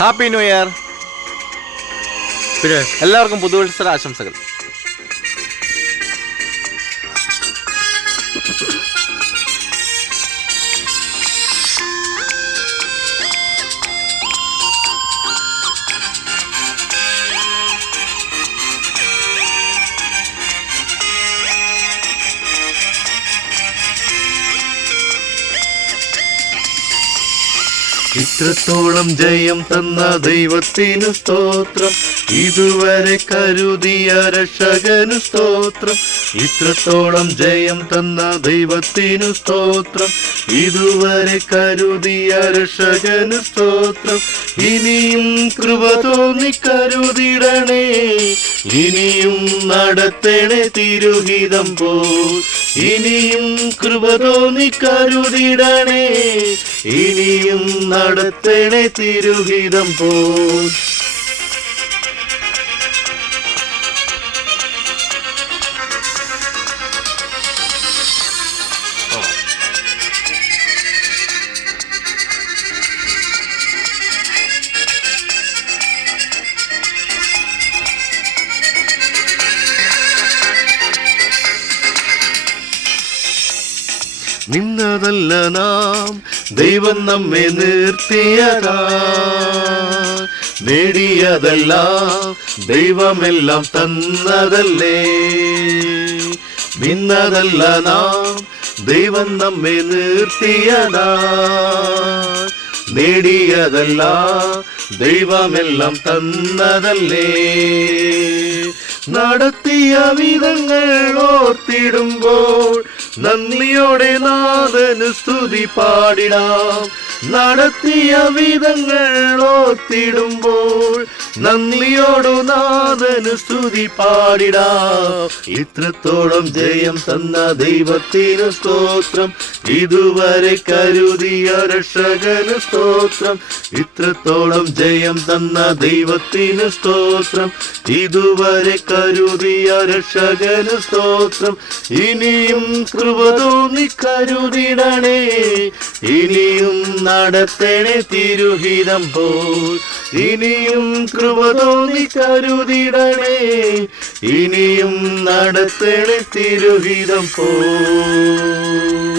Happy new year. എല്ലാവർക്കും പുതുവത്സര ആശംസകൾ. ഇത്രത്തോളം ജയം തന്ന ദൈവത്തിനു സ്തോത്രം, ഇതുവരെ കരുതിയ രക്ഷകനു സ്തോത്രം. ഇത്രത്തോളം ജയം തന്ന ദൈവത്തിനു സ്തോത്രം, ഇതുവരെ കരുതിയ രക്ഷകനു സ്തോത്രം. ഇനിയും കൃപ തോന്നി കരുതിടണേ, ഇനിയും നടത്തണേ തിരുഹിതം പോൽ. ഇനിയും കൃപ തോന്നി കരുതിടണേ, ഇനിയും നടത്തണേ തിരുഹിതം പോൽ. നിന്നതല്ല നാം, ദൈവം നമ്മെ നിർത്തിയതാ. നേടിയതെല്ലാം ദൈവമെല്ലാം തന്നതല്ലേ. നിന്നതല്ല നാം, ദൈവം നമ്മെ നിർത്തിയതാ. നേടിയതെല്ലാം ദൈവമെല്ലാം തന്നതല്ലേ. നടത്തിയ വിധങ്ങൾ ഓർത്തിടുമ്പോൾ നന്ദിയോടെ നാഥന് സ്തുതി പാടിടാം. നടത്തിയ വിധങ്ങൾ ഓർത്തിടുമ്പോൾ നന്ദിയോടു നാഥന് സ്തുതി പാടിടാം. ഇത്രത്തോളം ജയം തന്ന ദൈവത്തിനു സ്തോത്രം, ഇതുവരെ കരുതിയ രക്ഷകനു സ്തോത്രം. ഇത്രത്തോളം ജയം തന്ന ദൈവത്തിനു സ്തോത്രം, ഇതുവരെ കരുതിയ രക്ഷകനു സ്തോത്രം. ഇനിയും കൃപ തോന്നി കരുതിടണേ, ഇനിയും നടത്തണേ തിരുഹിതം പോൽ. ഇനിയും കൃപ തോന്നി കരുതിടണേ, ഇനിയും നടത്തണേ തിരുഹിതം പോൽ.